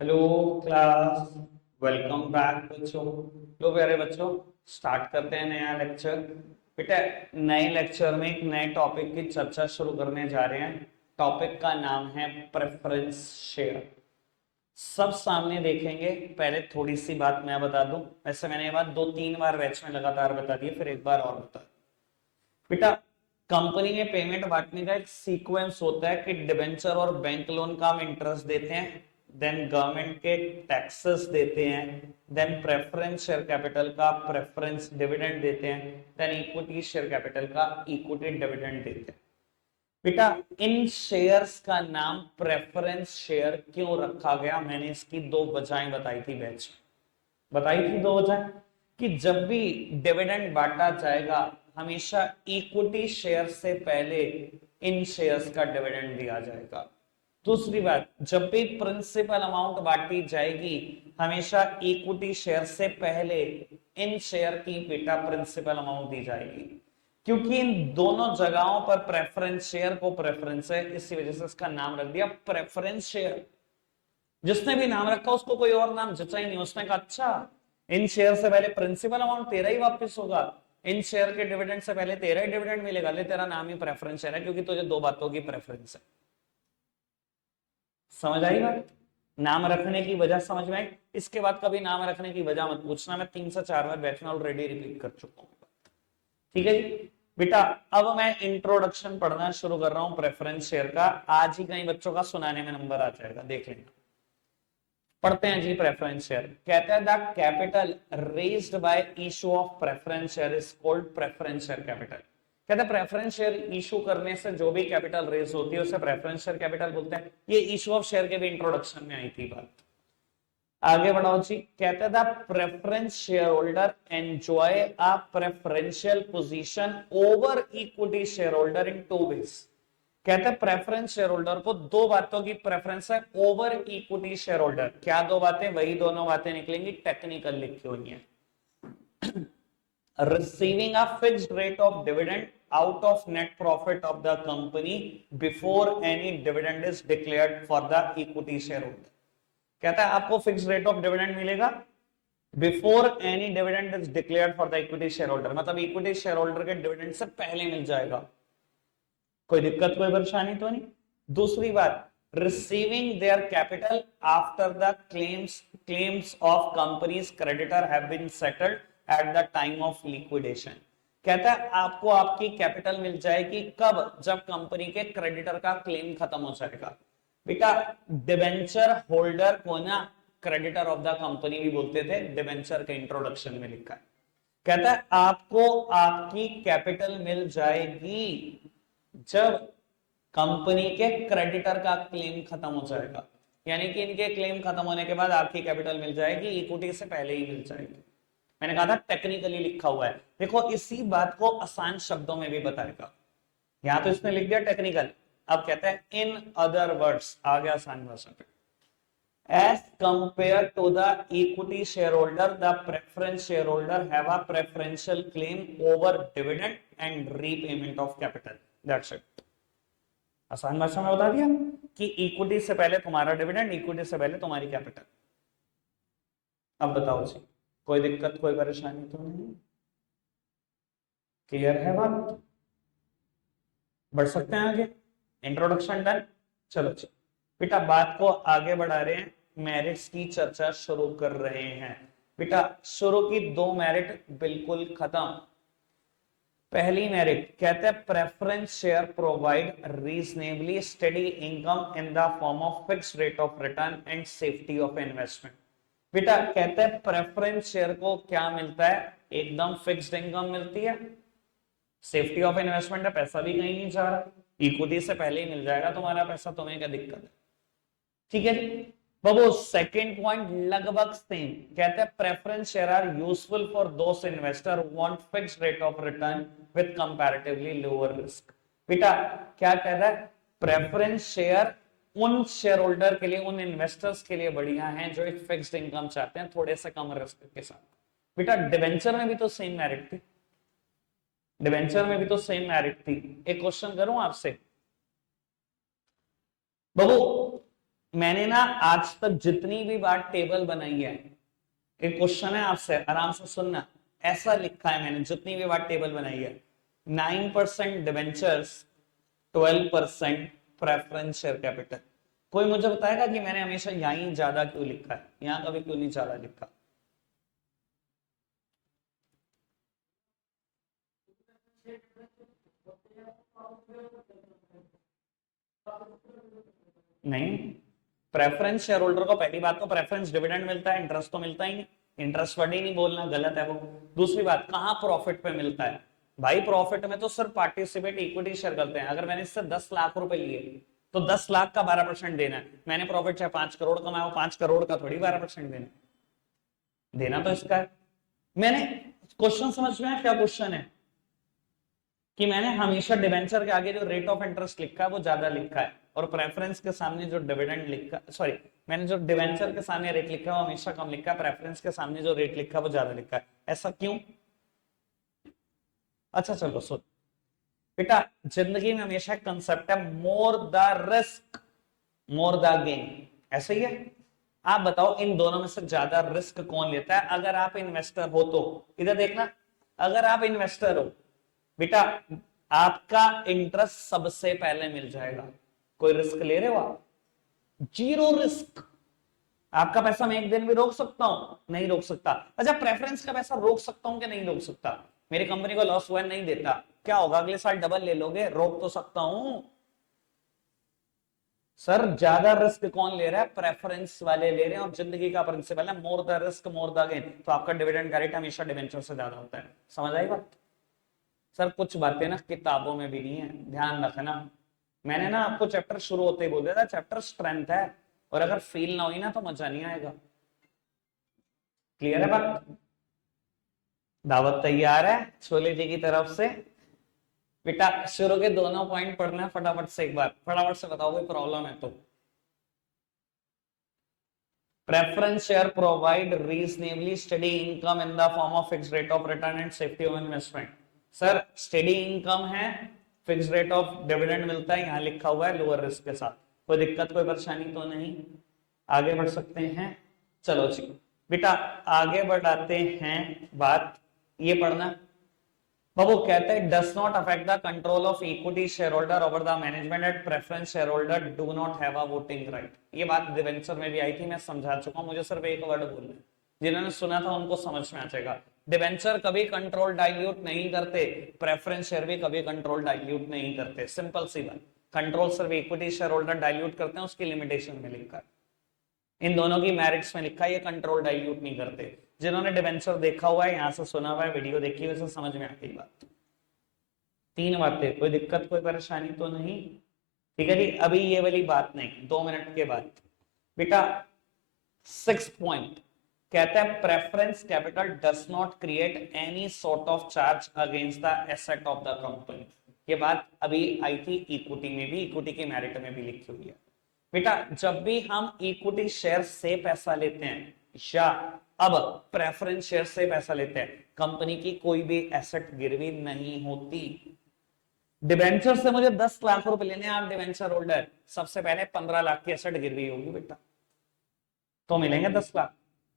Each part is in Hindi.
Hello class. वेलकम बैक बच्चों। लो प्यारे बच्चों, स्टार्ट करते हैं नया लेक्चर। बेटा, नए लेक्चर में एक नए टॉपिक की चर्चा शुरू करने जा रहे हैं। टॉपिक का नाम है प्रेफरेंस शेयर। सब सामने देखेंगे। पहले थोड़ी सी बात मैं बता दूं। वैसे मैंने ये बात 2-3 बार बैच में लगातार बता दी है, फिर एक बार और बता। बेटा, कंपनी में पेमेंट बांटने का एक सीक्वेंस होता है कि डिबेंचर और बैंक लोन का हम इंटरेस्ट देते हैं, देन गवर्नमेंट के टैक्सेस देते हैं, देन प्रेफरेंस शेयर कैपिटल का प्रेफरेंस डिविडेंड देते हैं, देन इक्विटी शेयर कैपिटल का इक्विटी डिविडेंड देते हैं। बेटा, इन शेयर्स का नाम प्रेफरेंस शेयर क्यों रखा गया, मैंने इसकी दो वजहें बताई थी बैच में। बताई थी दो वजह कि जब भी डिविडेंड बांटा जाएगा, हमेशा इक्विटी शेयर से पहले इन शेयर्स का डिविडेंड दिया जाएगा। दूसरी बात, जब भी प्रिंसिपल अमाउंट बांटी जाएगी, हमेशा इक्विटी शेयर से पहले इन शेयर की बेटा प्रिंसिपल अमाउंट दी जाएगी। क्योंकि इन दोनों जगहों पर प्रेफरेंस शेयर को प्रेफरेंस है, इसी वजह से इसका नाम रख दिया प्रेफरेंस शेयर। जिसने भी नाम रखा उसको कोई और नाम जचा ही नहीं। उसने कहा अच्छा, इन शेयर से पहले प्रिंसिपल अमाउंट तेरा ही वापस होगा, इन शेयर के डिविडेंड से पहले तेरा ही डिविडेंड मिलेगा, ले तेरा नाम ही प्रेफरेंस शेयर है, क्योंकि तुझे दो बातों की प्रेफरेंस है। समझ आई बात? नाम रखने की वजह समझ में आई। इसके बाद कभी नाम रखने की वजह मत पूछना, मैं 3 से 4 बार बैच में ऑलरेडी रिपीट कर चुका हूं। ठीक है जी बेटा। अब मैं इंट्रोडक्शन पढ़ना शुरू कर रहा हूं प्रेफरेंस शेयर का। आज ही कई बच्चों का सुनाने में नंबर आ जाएगा, देख लेना। पढ़ते हैं जी प्रेफरेंस शेयर। कहता है the capital raised bye issue of preference share is called preference share capital. कहता है प्रेफरेंस शेयर इशू करने से जो भी कैपिटल रेज होती है उसे प्रेफरेंस शेयर कैपिटल बोलते हैं। ये इशू ऑफ शेयर के भी इंट्रोडक्शन में आई थी बात। आगे बढ़ाओ जी। कहते हैं the preference share holder enjoy a preferential position over equity share holder in two ways. कहते हैं प्रेफरेंस शेयर होल्डर को दो बातों की प्रेफरेंस है ओवर इक्विटी शेयर होल्डर। क्या दो बातें? वही दोनों बातें निकलेंगी, टेक्निकल लिखी हुई है। receiving a fixed rate of dividend out of net profit of the company before any dividend is declared for the equity shareholder। कहता है आपको फिक्स रेट ऑफ डिविडेंड मिलेगा before any dividend is declared for the equity share holder, मतलब इक्विटी शेयर होल्डर के डिविडेंड से पहले मिल जाएगा। कोई दिक्कत कोई परेशानी तो नहीं। दूसरी बात, receiving their capital after the claims of company's creditor have been settled at the time of liquidation। कहता है आपको आपकी कैपिटल मिल जाएगी कब? जब कंपनी के क्रेडिटर का क्लेम खत्म हो जाएगा। बेटा, डिबेंचर होल्डर को ना क्रेडिटर ऑफ द कंपनी भी बोलते थे, डिबेंचर के इंट्रोडक्शन में लिखा है। कहता है आपको आपकी कैपिटल मिल जाएगी जब कंपनी के क्रेडिटर का क्लेम खत्म हो जाएगा, यानी कि इनके क्लेम खत्म होने के बाद आपकी कैपिटल मिल जाएगी, इक्विटी से पहले ही मिल जाएगी। मैंने कहा था टेक्निकली लिखा हुआ है। देखो, इसी बात को आसान शब्दों में भी बताएगा। यहां तो इसने लिख दिया टेक्निकल, अब कहता है इन अदर वर्ड्स, आ गया आसान भाषा पे। As compared to the equity shareholder, the preference shareholder have a preferential claim over dividend and repayment of capital. That's it। आसान भाषा में बता दिया कि इक्विटी से पहले तुम्हारा डिविडेंड, इक्विटी से पहले तुम्हारी कैपिटल। अब बताओ जी, कोई दिक्कत कोई परेशानी तो नहीं? क्लियर है बात? बढ़ सकते हैं आगे। Introduction done. चलो जी बेटा, बात को आगे बढ़ा रहे हैं, मेरिट्स की चर्चा शुरू कर रहे हैं। बेटा, शुरू की दो मेरिट बिल्कुल खत्म। पहली मेरिट कहते हैं preference share provide reasonably steady income in the form of fixed rate of return and safety of investment. बेटा, कहते हैं प्रेफरेंस शेयर को क्या मिलता है? एकदम फिक्स्ड इनकम मिलती है, सेफ्टी ऑफ इन्वेस्टमेंट है, पैसा भी कहीं नहीं जा रहा, इक्विटी से पहले ही मिल जाएगा तुम्हारा पैसा, तुम्हें क्या दिक्कत है? ठीक है जी बाबू। सेकंड पॉइंट लगभग सेम। कहते हैं preference share are useful for those investor who want fixed rate of return with comparatively lower risk. बेटा, क्या कह रहा है? प्रेफरेंस शेयर उन शेयर होल्डर के लिए, उन इन्वेस्टर्स के लिए बढ़िया है जो एक फिक्स्ड इनकम चाहते हैं थोड़े से कम रिस्क के साथ। बेटा, डिवेंचर में भी तो सेम मेरिट थी, डिवेंचर में भी तो सेम मेरिट थी। एक क्वेश्चन करूं आपसे बाबू, मैंने ना आज तक जितनी भी बार टेबल बनाई है, एक क्वेश्चन है आपसे, आराम से सुनना, ऐसा लिखा है मैंने जितनी भी बार टेबल बनाई है, 9% डिवेंचर्स, 12% प्रेफरेंस शेयर कैपिटल। कोई मुझे बताएगा कि मैंने हमेशा यहीं ज्यादा क्यों लिखा है, यहां कभी क्यों नहीं ज्यादा लिखा? नहीं, प्रेफरेंस शेयर होल्डर को पहली बात तो प्रेफरेंस डिविडेंड मिलता है, इंटरेस्ट तो मिलता ही नहीं। इंटरेस्ट वर्ड ही नहीं बोलना, गलत है वो। दूसरी बात, कहां प्रॉफिट पे मिलता है? भाई प्रॉफिट में तो सिर्फ पार्टिसिपेट इक्विटी शेयर करते हैं। अगर मैंने इससे 10 लाख रुपए लिए तो 10 लाख का 12% देना है। मैंने प्रॉफिट चाहे 5 करोड़ कमाया, 5 करोड़ का थोड़ी 12% देना, देना तो इसका है। मैंने क्वेश्चन समझ में आया क्या क्वेश्चन है? कि मैंने हमेशा डिवेंचर के आगे जो रेट ऑफ इंटरेस्ट लिखा है वो ज्यादा लिखा है, और प्रेफरेंस के सामने जो डिविडेंड लिखा, सॉरी, मैंने जो डिवेंचर के सामने रेट लिखा है वो हमेशा कम लिखा है, प्रेफरेंस के सामने जो रेट लिखा है वो ज्यादा लिखा है। ऐसा क्यों? अच्छा चलो सुन बेटा, जिंदगी में हमेशा कंसेप्ट है more the risk more the gain, ऐसा ही है। आप बताओ इन दोनों में से ज्यादा रिस्क कौन लेता है? अगर आप इन्वेस्टर हो तो इधर देखना, अगर आप इन्वेस्टर हो बेटा, आपका इंटरेस्ट सबसे पहले मिल जाएगा। कोई रिस्क ले रहे हो आप? Zero risk. आपका पैसा मैं एक दिन भी रोक सकता हूं? नहीं रोक सकता। अच्छा, प्रेफरेंस का पैसा रोक सकता हूं कि नहीं रोक सकता? मेरी कंपनी को लॉस हुआ नहीं देता, क्या होगा अगले साल डबल ले लोगे, रोक तो सकता हूं। सर ज्यादा रिस्क कौन ले रहा है? प्रेफरेंस वाले ले रहे हैं, और जिंदगी का प्रिंसिपल है more the risk more the gain. तो आपका डिविडेंड का रेट हमेशा डिवेंचर से ज्यादा होता है। समझ आई बात? सर कुछ बातें ना किताबों में भी नहीं है, ध्यान रखना। मैंने ना आपको चैप्टर शुरू होते ही बोल दिया था, चैप्टर स्ट्रेंथ है, और अगर फील ना हुई ना तो मजा नहीं आएगा। क्लियर है बात? दावत तैयार है छोले जी की तरफ से? बेटा शुरू के दोनों पॉइंट पढ़ना है फटाफट से, एक बार फटाफट से बताओ कोई प्रॉब्लम है तो। Preference share provide reasonably steady income in the form of fixed rate of return and safety of investment. Sir steady income है, फिक्स रेट ऑफ डिविडेंड मिलता है, यहाँ लिखा हुआ है लोअर रिस्क के साथ। कोई दिक्कत कोई परेशानी तो नहीं? आगे बढ़ सकते हैं? चलो जी बेटा, आगे बढ़ाते हैं बात। ये पढ़ना, बाबू कहते हैं does not affect the control of equity share holder over the management and preference share holder do not have a voting right. ये बात डिवेंचर में भी आई थी, मैं समझा चुका हूं, मुझे सिर्फ एक वर्ड बोलना है, जिन्होंने सुना था उनको समझ में आ जाएगा। डिवेंचर कभी कंट्रोल डाइल्यूट नहीं करते, प्रेफरेंस शेयर भी कभी कंट्रोल डाइल्यूट नहीं करते, सिंपल सी बात। कंट्रोल सिर्फ इक्विटी शेयर होल्डर डाइल्यूट करते हैं, उसकी लिमिटेशन में लिखा है, इन दोनों की मेरिट्स में लिखा है, ये कंट्रोल डाइल्यूट नहीं करते। जिन्होंने डिवेंचर देखा हुआ है, यहाँ से सुना हुआ है, वीडियो देखी हुई है, समझ में आ गई बात। तीन बातें, कोई दिक्कत कोई परेशानी तो नहीं? ठीक है जी, अभी ये वाली बात नहीं, 2 मिनट के बाद। बेटा 6 पॉइंट कहता है preference capital does not create any sort of charge against the asset of the company. ये बात अभी आई थी इक्विटी में भी, इक्विटी के मेरिट में भी लिखी हुई है। बेटा जब भी हम इक्विटी शेयर से पैसा लेते हैं या अब प्रेफरेंस शेयर से पैसा लेते हैं, कंपनी की कोई भी एसेट गिरवी नहीं होती। डिवेंचर से मुझे 10 लाख रुपए लेने, आप डिवेंचर होल्डर, सबसे पहले 15 लाख की एसेट गिरवी होगी बेटा, तो मिलेंगे 10 लाख।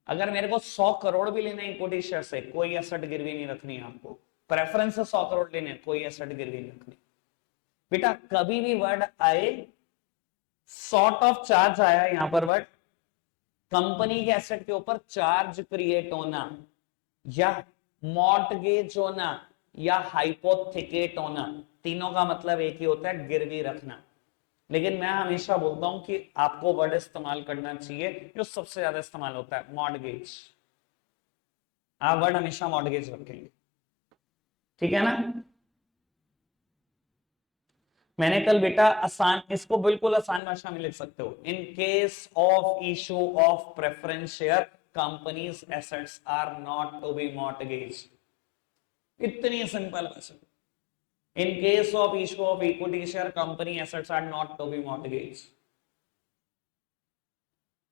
अगर मेरे को 100 करोड़ भी लेने इक्विटी शेयर से, कोई एसेट गिरवी नहीं रखनी है आपको। प्रेफरेंस से 100 करोड़ लेने, कोई एसेट गिरवी नहीं रखनी। बेटा कभी भी वर्ड आए सॉर्ट ऑफ चार्ज आया यहां पर वर्ड, कंपनी के एसेट के ऊपर चार्ज क्रिएट होना या मॉर्टगेज होना या हाइपोथेकेट होना, तीनों का मतलब एक ही होता है, गिरवी रखना। लेकिन मैं हमेशा बोलता हूं कि आपको वर्ड इस्तेमाल करना चाहिए जो सबसे ज्यादा इस्तेमाल होता है, मॉर्टगेज। आप वर्ड हमेशा मॉर्टगेज रखेंगे, ठीक है ना? मैंने कल बेटा आसान, इसको बिल्कुल आसान भाषा में लिख सकते हो, in case of issue of preference share companies assets are not to be mortgaged. इतनी सिंपल भाषा। In case of issue of equity share company assets are not to be mortgaged.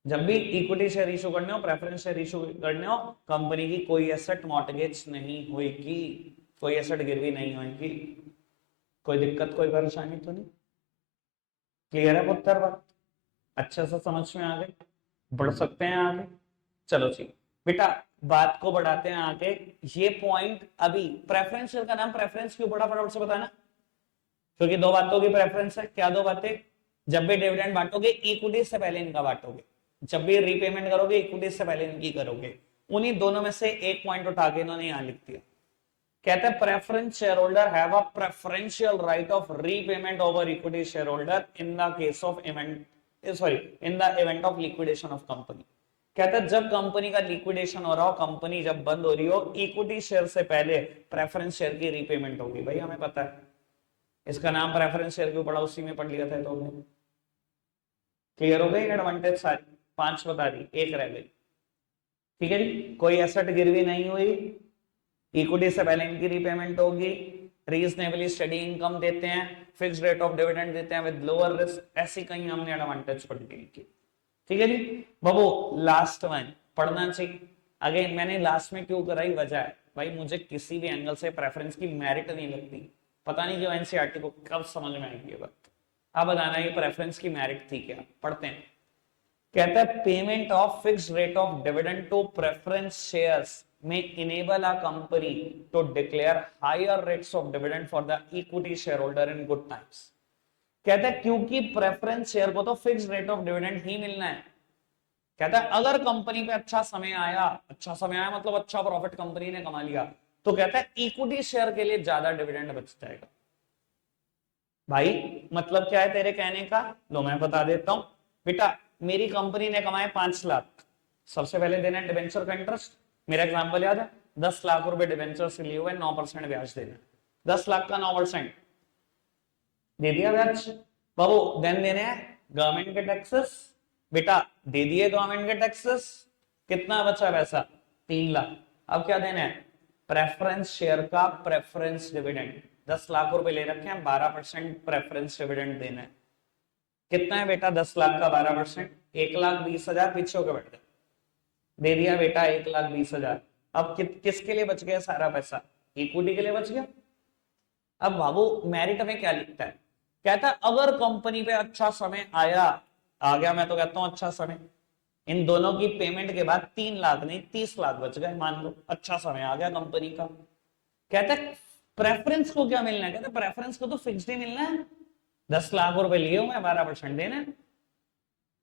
जब भी इक्विटी शेयर इशू करने हो, प्रेफरेंस शेयर इशू करने हो, कंपनी की कोई एसेट मॉर्टगेज नहीं होगी, कोई एसेट गिरवी नहीं होगी। कोई दिक्कत कोई परेशानी तो नहीं? क्लियर है पुत्र बात? अच्छे से समझ में आ गए? बढ़ सकते हैं आगे? चलो जी बेटा, बात को बढ़ाते हैं आगे। ये पॉइंट अभी प्रेफरेंस शेयर का नाम प्रेफरेंस क्यों पड़ा, फटाफट से बताना। क्योंकि दो बातों की प्रेफरेंस है। क्या दो बातें? जब भी डिविडेंड बांटोगे इक्विटी से पहले इनका बांटोगे, जब भी रीपेमेंट करोगे इक्विटी से पहले इनकी करोगे। उन्हीं दोनों में से एक पॉइंट उठा के इन्होंने यहां लिख दिया। कहते हैं preference share holder have a preferential right of repayment over equity share holder in the case of event, sorry, in the event of liquidation of company. कहता है जब कंपनी का लिक्विडेशन हो रहा हो, कंपनी जब बंद हो रही हो, इक्विटी शेयर से पहले प्रेफरेंस शेयर की रीपेमेंट होगी। भाई हमें पता है इसका नाम प्रेफरेंस शेयर क्यों पड़ा, उसी में पढ़ लिया था। तो क्लियर हो गई एडवांटेज सारी? 5 बता दी, एक रह गई। ठीक है जी, कोई एसेट गिरवी नहीं हुई, इक्विटी से पहले इनकी रीपेमेंट होगी, रीजनेबली स्टडी इनकम देते हैं, फिक्स्ड रेट ऑफ डिविडेंड देते हैं विद लोअर रिस्क, ऐसी कहीं हमने एडवांटेज पढ़ ली की। ठीक है जी बाबू, लास्ट वन पढ़ना चाहिए। अगेन मैंने लास्ट में क्यों कराई, वजह है भाई मुझे किसी भी एंगल से प्रेफरेंस की मेरिट नहीं लगती। पता नहीं क्यों एनसीईआरटी को कब समझ में आएगी ये बात। अब बताना ये प्रेफरेंस की मेरिट थी क्या, पढ़ते हैं। कहता है payment of fixed rate of dividend to preference shares may enable a company to declare higher rates of dividend for the equity shareholder in good times। कहता है क्योंकि प्रेफरेंस शेयर को तो फिक्स्ड रेट ऑफ डिविडेंड ही मिलना है। कहता है अगर कंपनी पे अच्छा समय आया, अच्छा समय आया मतलब अच्छा प्रॉफिट कंपनी ने कमा लिया, तो कहता है इक्विटी शेयर के लिए ज्यादा डिविडेंड बच जाएगा। भाई मतलब क्या है तेरे कहने का, लो मैं बता देता हूं। बेटा मेरी कंपनी ने कमाए 5 लाख, सबसे पहले देना है डिबेंचर का इंटरेस्ट। मेरा एग्जांपल याद है, 10 लाख रुपए डिबेंचर से लिए हुए, 9% ब्याज देना। 10 लाख का 9% दे दिया ब्याज बाबू। देन देने हैं गवर्नमेंट के टैक्सेस। बेटा दे दिए गवर्नमेंट के टैक्सेस, कितना बचा पैसा, 3 लाख। अब क्या देना है, प्रेफरेंस शेयर का प्रेफरेंस डिविडेंड। 10 लाख रुपए ले रखे हैं, 12% प्रेफरेंस डिविडेंड देना है। कितना है बेटा 10 लाख का 12%, 1,20,000 पीछे होकर बैठ गए। दे दिया बेटा 1,20,000। अब किसके लिए बच गया सारा पैसा, इक्विटी के लिए बच गया। अब बाबू मेरिट में क्या लिखता है, कहता है अगर कंपनी पे अच्छा समय आया, आ गया, मैं तो कहता हूं अच्छा समय, इन दोनों की पेमेंट के बाद 3 लाख नहीं 30 लाख बच गए, मान लो अच्छा समय आ गया कंपनी का। कहता है प्रेफरेंस को क्या मिलना है, कहता है प्रेफरेंस को तो फिक्स्ड ही मिलना है, 10 लाख रुपए लिए हुए 12% देना है।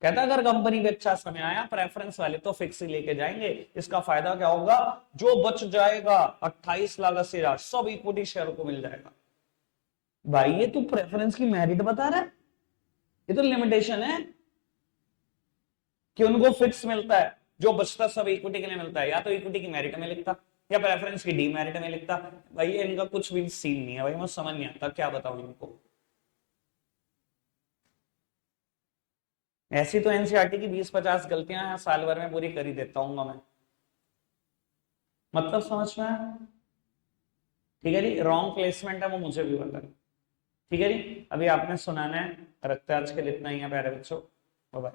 कहता अगर कंपनी पे अच्छा समय आया, प्रेफरेंस वाले तो फिक्स ही लेके जाएंगे। इसका फायदा क्या होगा, जो बच जाएगा 28,80,000 सब इक्विटी शेयर को मिल जाएगा। भाई ये तू प्रेफरेंस की मेरिट बता रहा है, ये तो लिमिटेशन है कि उनको फिक्स मिलता है, जो बचता सब इक्विटी के लिए मिलता है। या तो इक्विटी की मेरिट में लिखता या प्रेफरेंस की डीमेरिट में लिखता। भाई इनका कुछ भी सीन नहीं है भाई, मुझे समझ नहीं आता क्या बताऊं इनको। ऐसी तो एनसीईआरटी की 20-50 गलतियां साल भर में पूरी कर ही देता हूँ मैं। मतलब समझ में आया? ठीक है जी, रॉन्ग प्लेसमेंट है वो मुझे भी पता है। ठीक है जी, अभी आपने सुनाना है, रखते आज के लिए इतना ही है प्यारे बच्चों। Bye bye.